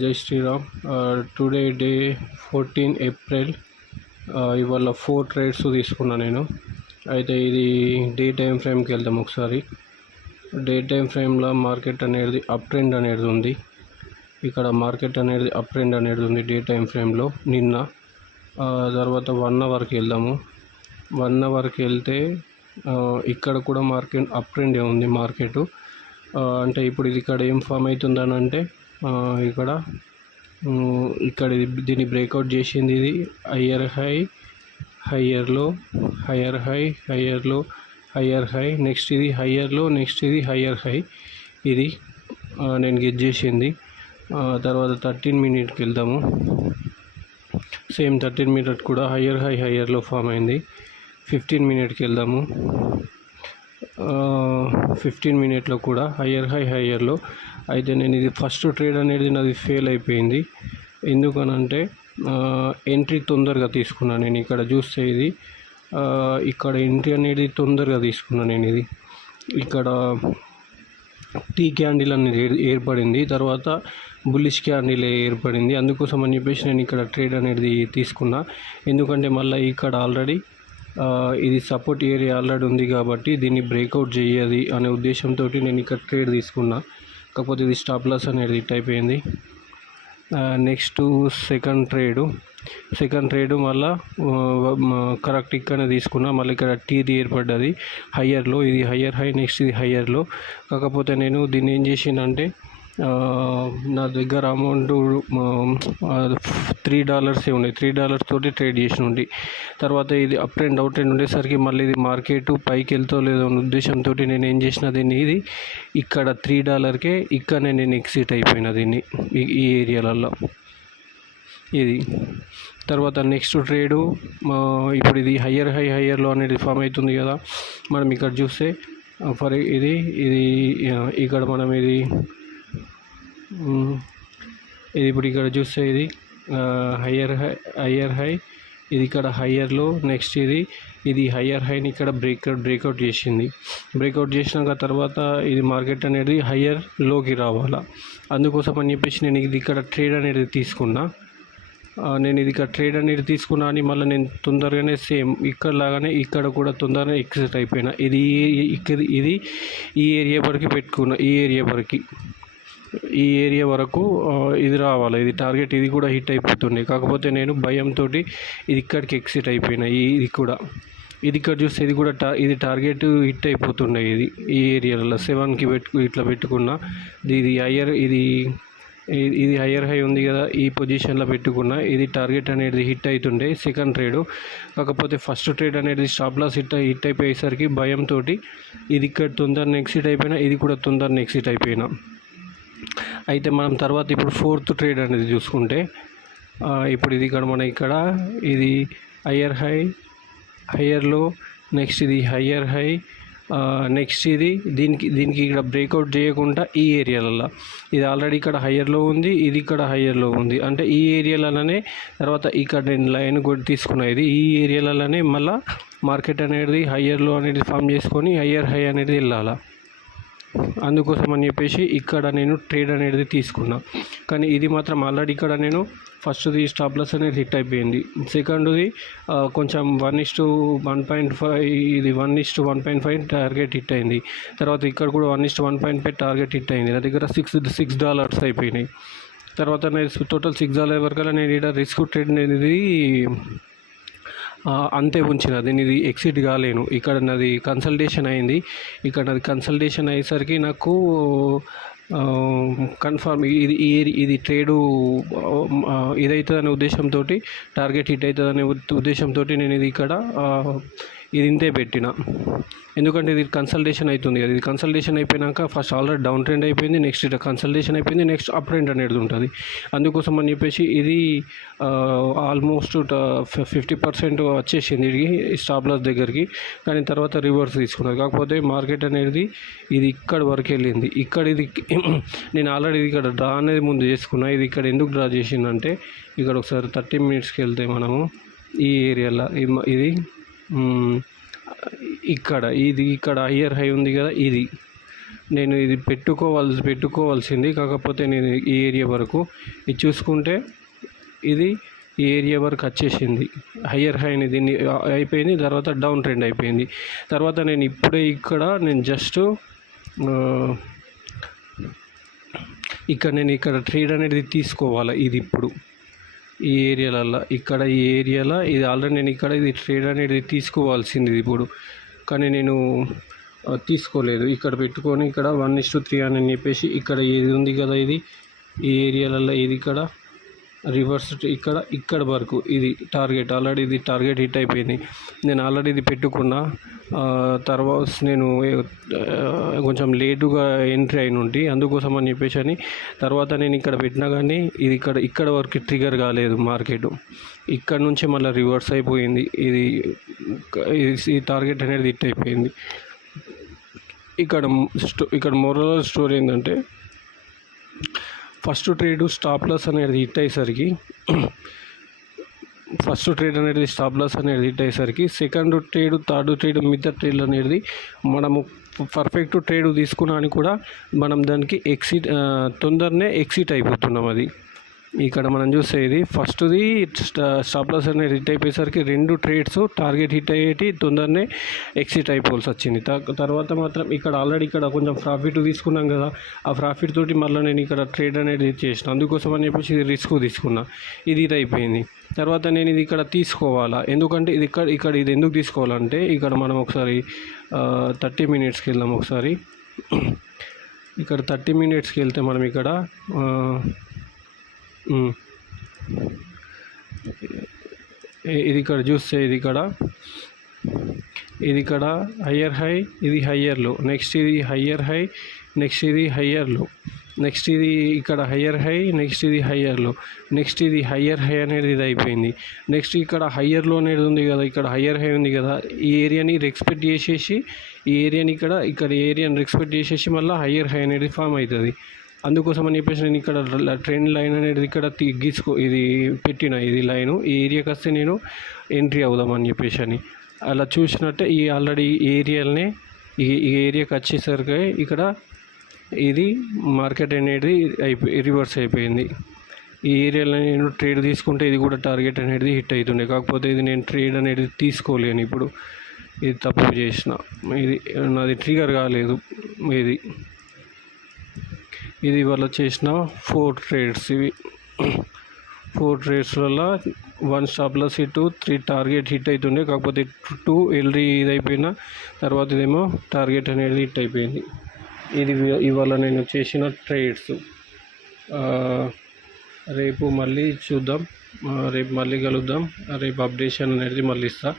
జై Sriram. Today day 14 April. ఇవాళ 4 trades తీసుకున్నా నేను. అయితే ఇది డే టైం ఫ్రేమ్కి వెళ్దాం. ఒకసారి డే టైం ఫ్రేమ్లో మార్కెట్ అనేది అప్ ట్రెండ్ అనేది ఉంది. ఇక్కడ మార్కెట్ అనేది అప్ ట్రెండ్ అనేది ఉంది డే టైం ఫ్రేమ్లో. నిన్న తర్వాత 1 అవర్కి వెళ్దాము. 1 అవర్కి వెళ్తే ఇక్కడ కూడా మార్కెట్ అప్ ట్రెండే ఉంది మార్కెట్. అంటే ఇప్పుడు ఇది ఇక్కడ ఏం ఫామ్ అవుతుందని అంటే ఇక్కడ దీన్ని బ్రేక్అవుట్ చేసింది. ఇది higher high, higher low, higher high, higher low, higher high, next ఇది హయ్యర్ లో, నెక్స్ట్ ఇది హయ్యర్ హై. ఇది నేను గెట్ చేసింది. తర్వాత 13 మినిట్కి వెళ్దాము. సేమ్ 13 మినిట్ కూడా higher high, higher low form అయింది. 15 మినిట్కి వెళ్దాము. 15 మినిట్లో కూడా హయ్యర్ హై, హయ్యర్లో. అయితే నేను ఇది ఫస్ట్ ట్రేడ్ అనేది నాది ఫెయిల్ అయిపోయింది. ఎందుకనంటే ఎంట్రీ తొందరగా తీసుకున్నాను నేను. ఇక్కడ చూస్తే ఇది ఇక్కడ ఎంట్రీ అనేది తొందరగా తీసుకున్నాను నేను. ఇది ఇక్కడ టీ క్యాండిల్ అనేది ఏర్పడింది, తర్వాత బుల్లిష్ క్యాండిల్ ఏర్పడింది. అందుకోసం అని చెప్పేసి నేను ఇక్కడ ట్రేడ్ అనేది తీసుకున్నా. ఎందుకంటే మళ్ళీ ఇక్కడ ఆల్రెడీ ఇది సపోర్ట్ ఏరియా ఆల్రెడీ ఉంది కాబట్టి దీన్ని బ్రేక్అవుట్ చేయది అనే ఉద్దేశంతో నేను ఇక్కడ ట్రేడ్ తీసుకున్నా. కాకపోతే ఇది స్టాప్ లాస్ అనేది హిట్ అయిపోయింది. నెక్స్ట్ సెకండ్ ట్రేడు మళ్ళీ కరెక్ట్ ఇక్కడనే తీసుకున్నా. మళ్ళీ ఇక్కడ టీది ఏర్పడ్డది హయ్యర్లో. ఇది హయ్యర్ హై, నెక్స్ట్ ఇది హయ్యర్లో. కాకపోతే నేను దీన్ని ఏం చేసిందంటే నా దగ్గర అమౌంట్ $3 ఉన్నాయి. $3 తోటి ట్రేడ్ చేసి ఉండి తర్వాత ఇది అప్ ట్రెండ్ డౌన్ ట్రెండ్ ఉండేసరికి మళ్ళీ ఇది మార్కెట్ పైకి వెళ్తో లేదో అనే ఉద్దేశంతో నేను ఏం చేసిన దీన్ని ఇది ఇక్కడ $3కే ఇక్కడనే నేను ఎగ్జిట్ అయిపోయినా దీన్ని ఈ ఏరియాలలో. ఇది తర్వాత నెక్స్ట్ ట్రేడు ఇప్పుడు ఇది హయ్యర్ హై, హయ్యర్లో అనేది ఫామ్ అవుతుంది కదా. మనం ఇక్కడ చూస్తే ఫర్ ఇది ఇక్కడ మనం ఇది ఇప్పుడు ఇక్కడ చూస్తే ఇది హయ్యర్ హై, ఇది ఇక్కడ హయ్యర్లో, నెక్స్ట్ ఇది హయ్యర్ హైని ఇక్కడ బ్రేక్అవుట్ చేసింది. బ్రేక్అవుట్ చేసినాక తర్వాత ఇది మార్కెట్ అనేది హయ్యర్ లోకి రావాలా. అందుకోసం అని చెప్పేసి నేను ఇది ఇక్కడ ట్రేడ్ అనేది తీసుకున్నా. నేను ఇది ఇక్కడ ట్రేడ్ అనేది తీసుకున్నా అని మళ్ళీ నేను తొందరగానే సేమ్ ఇక్కడ లాగానే ఇక్కడ కూడా తొందరగా ఎగ్జిట్ అయిపోయినా. ఇది ఈ ఏరియా వరకు పెట్టుకున్నా. ఈ ఏరియా వరకు ఇది రావాలి, ఇది టార్గెట్. ఇది కూడా హిట్ అయిపోతుండే, కాకపోతే నేను భయంతో ఇది ఇక్కడికి ఎగ్జిట్ అయిపోయినా. ఇది ఇక్కడ చూస్తే ఇది కూడా ఇది టార్గెట్ హిట్ అయిపోతుండే. ఈ ఏరియాలో 7కి ఇట్లా పెట్టుకున్నా. ఇది హయ్యర్ హై ఉంది కదా, ఈ పొజిషన్లో పెట్టుకున్నా. ఇది టార్గెట్ అనేది హిట్ అవుతుండే సెకండ్ ట్రేడు. కాకపోతే ఫస్ట్ ట్రేడ్ అనేది స్టాప్ లాస్ హిట్ అయిపోయేసరికి భయంతో ఇది ఇక్కడ తొందరగా ఎగ్జిట్ అయిపోయినా, ఇది కూడా తొందరగా ఎగ్జిట్ అయిపోయినా. అయితే మనం తర్వాత ఇప్పుడు 4th ట్రేడ్ అనేది చూసుకుంటే ఇప్పుడు ఇది ఇక్కడ ఇది హయ్యర్ హై, హయ్యర్లో, నెక్స్ట్ ఇది హయ్యర్ హై, నెక్స్ట్ దీనికి ఇక్కడ బ్రేక్అవుట్ చేయకుండా ఈ ఏరియాలలో ఇది ఆల్రెడీ ఇక్కడ హయ్యర్లో ఉంది, ఇది ఇక్కడ హయ్యర్లో ఉంది. అంటే ఈ ఏరియాలలోనే తర్వాత ఇక్కడ నేను లైన్ కూడా తీసుకున్నా. ఈ ఏరియాలలోనే మళ్ళీ మార్కెట్ అనేది హయ్యర్లో అనేది ఫామ్ చేసుకొని హయ్యర్ హై అనేది వెళ్ళాలి. అందుకోసం అని చెప్పేసి ఇక్కడ నేను ట్రేడ్ అనేది తీసుకున్నా. కానీ ఇది మాత్రం ఆల్రెడీ ఇక్కడ నేను ఫస్ట్ది స్టాప్ లాస్ అనేది హిట్ అయిపోయింది. సెకండ్ది కొంచెం 1:1.5, ఇది 1:1.5 టార్గెట్ హిట్ అయింది. తర్వాత ఇక్కడ కూడా 1:1.5 టార్గెట్ హిట్ అయింది. నా దగ్గర $6 అయిపోయినాయి. తర్వాత నేను టోటల్ $6 వరకు నేను ఇక్కడ రిస్క్ ట్రేడ్ అనేది అంతే ఉంచిన. దీన్ని ఇది ఎగ్జిట్ కాలేను. ఇక్కడ నాది కన్సల్టేషన్ అయింది. ఇక్కడ నాది కన్సల్టేషన్ అయ్యేసరికి నాకు కన్ఫర్మ్ ఇది ట్రేడు ఇదవుతుంది అనే ఉద్దేశంతో, టార్గెట్ హిట్ అవుతుంది అనే ఉద్దేశంతో నేను ఇది ఇక్కడ ఇది ఇంతే పెట్టిన. ఎందుకంటే ఇది కన్సల్టేషన్ అవుతుంది కదా. ఇది కన్సల్టేషన్ అయిపోయినాక ఫస్ట్ ఆల్రెడీ డౌన్ ట్రెండ్ అయిపోయింది, నెక్స్ట్ ఇట్లా కన్సల్టేషన్ అయిపోయింది, నెక్స్ట్ అప్ ట్రెండ్ అనేది ఉంటుంది. అందుకోసం అని చెప్పేసి ఇది ఆల్మోస్ట్ 50% వచ్చేసింది ఇది స్టాప్ లాస్ దగ్గరికి. కానీ తర్వాత రివర్స్ తీసుకున్నది. కాకపోతే మార్కెట్ అనేది ఇది ఇక్కడ వరకు వెళ్ళింది. ఇది నేను ఆల్రెడీ ఇక్కడ డ్రా అనేది ముందు చేసుకున్నా. ఇది ఇక్కడ ఎందుకు డ్రా చేసిందంటే ఇక్కడ ఒకసారి 30 మినిట్స్కి వెళ్తే మనము ఈ ఏరియాలో ఇది ఇక్కడ హయ్యర్ హై ఉంది కదా, నేను ఇది పెట్టుకోవాల్సింది, కాకపోతే నేను ఈ ఏరియా వరకు ఇది చూసుకుంటే ఇది ఈ ఏరియా వరకు వచ్చేసింది. హయ్యర్ హై అనేది దీన్ని అయిపోయింది, తర్వాత డౌన్ ట్రెండ్ అయిపోయింది. తర్వాత నేను ఇప్పుడే నేను జస్ట్ ఇక్కడ ట్రేడ్ అనేది తీసుకోవాలి. ఇది ఇప్పుడు ఈ ఏరియాలలో ఈ ఏరియాలో ఇది ఆల్రెడీ నేను ఇది ట్రేడ్ అనేది తీసుకోవాల్సింది ఇప్పుడు, కానీ నేను తీసుకోలేదు. ఇక్కడ పెట్టుకొని ఇక్కడ 1:3 అని చెప్పేసి ఇక్కడ ఏది ఉంది కదా, ఇది ఈ ఏరియాలలో ఇది ఇక్కడ రివర్స్ ఇక్కడ వరకు ఇది టార్గెట్, ఆల్రెడీ ఇది టార్గెట్ హిట్ అయిపోయింది. నేను ఆల్రెడీ ఇది పెట్టుకున్నా. తర్వాత నేను కొంచెం లేటుగా ఎంట్రీ అయిన ఉంటే అందుకోసం అని చెప్పేసి తర్వాత నేను ఇక్కడ పెట్టినా కానీ ఇది ఇక్కడ వరకు ట్రిగర్ కాలేదు మార్కెట్. ఇక్కడ నుంచి మళ్ళీ రివర్స్ అయిపోయింది. ఈ టార్గెట్ అనేది హిట్ అయిపోయింది. ఇక్కడ మోరల్ స్టోరీ ఏంటంటే, ఫస్ట్ ట్రేడ్ స్టాప్ లాస్ అనేది హిట్ అయ్యేసరికి సెకండ్ ట్రేడ్, థర్డ్ ట్రేడ్, మిగతా ట్రేడ్ అనేది మనము పర్ఫెక్ట్ ట్రేడ్ తీసుకున్నాను కూడా మనం దానికి తొందరనే ఎగ్జిట్ అయిపోతున్నాం. అది ఇక్కడ మనం చూస్తే ఇది ఫస్ట్ది స్టాప్ లాస్ అనేది హిట్ అయిపోయేసరికి 2 ట్రేడ్స్ టార్గెట్ హిట్ అయ్యేటి తొందరనే ఎగ్జిట్ అయిపోవాల్సి వచ్చింది. తర్వాత మాత్రం ఆల్రెడీ కొంచెం ప్రాఫిట్ తీసుకున్నాం కదా, ఆ ప్రాఫిట్ తోటి మళ్ళీ నేను ట్రేడ్ అనేది చేసిన, అందుకోసం అని చెప్పేసి ఇది రిస్క్ తీసుకున్నా. ఇది అయిపోయింది. తర్వాత నేను ఇది తీసుకోవాలా, ఎందుకంటే ఇది ఎందుకు తీసుకోవాలంటే మనం ఒకసారి 30 మినిట్స్కి వెళ్దాం. ఒకసారి 30 మినిట్స్కి వెళ్తే మనం ఇది చూస్తే ఇది హయ్యర్ హై, ఇది హయ్యర్ లో, నెక్స్ట్ ఇది హయ్యర్ హై, నెక్స్ట్ ఇది హయ్యర్ లో, నెక్స్ట్ ఇది హయ్యర్ హై, నెక్స్ట్ ఇది హయ్యర్ లో, నెక్స్ట్ ఇది హయ్యర్ హై అనేది ఇది అయిపోయింది. నెక్స్ట్ హయ్యర్ లో అనేది ఉంది కదా, హయ్యర్ హై ఉంది కదా, ఈ ఏరియాని రెస్పెక్ట్ చేసేసి ఏరియాని రెస్పెక్ట్ చేసేసి మళ్ళీ హయ్యర్ హై అనేది ఫామ్ అవుతుంది. అందుకోసం అని చెప్పేసి నేను ట్రెండ్ లైన్ అనేది ఇది పెట్టిన, ఇది లైను ఈ ఏరియాకి వస్తే నేను ఎంట్రీ అవుదామని చెప్పేసి అలా చూసినట్టే ఆల్రెడీ ఈ ఏరియాకి వచ్చేసరికి ఇది మార్కెట్ అనేది రివర్స్ అయిపోయింది. ఈ ఏరియాలో నేను ట్రేడ్ తీసుకుంటే ఇది కూడా టార్గెట్ అనేది హిట్ అవుతుండే, కాకపోతే ఇది నేను ట్రేడ్ అనేది తీసుకోలేను. ఇప్పుడు ఇది తప్పు చేసిన, నాది ట్రిగర్ కాలేదు. ఇది వల్ల చేసిన 4 ట్రేడ్స్. ఇవి 4 ట్రేడ్స్ వల్ల 1 stop loss hit, 3 target hit అవుతుండే, కాకపోతే 2 ఎల్రీ ఇది అయిపోయిన తర్వాత ఇదేమో టార్గెట్ అనేది హిట్ అయిపోయింది. ఇది ఇవాళ నేను చేసిన ట్రేడ్స్. రేపు మళ్ళీ చూద్దాం, రేపు మళ్ళీ కలుద్దాం. రేపు అప్డేషన్ అనేది మళ్ళీ ఇస్తా.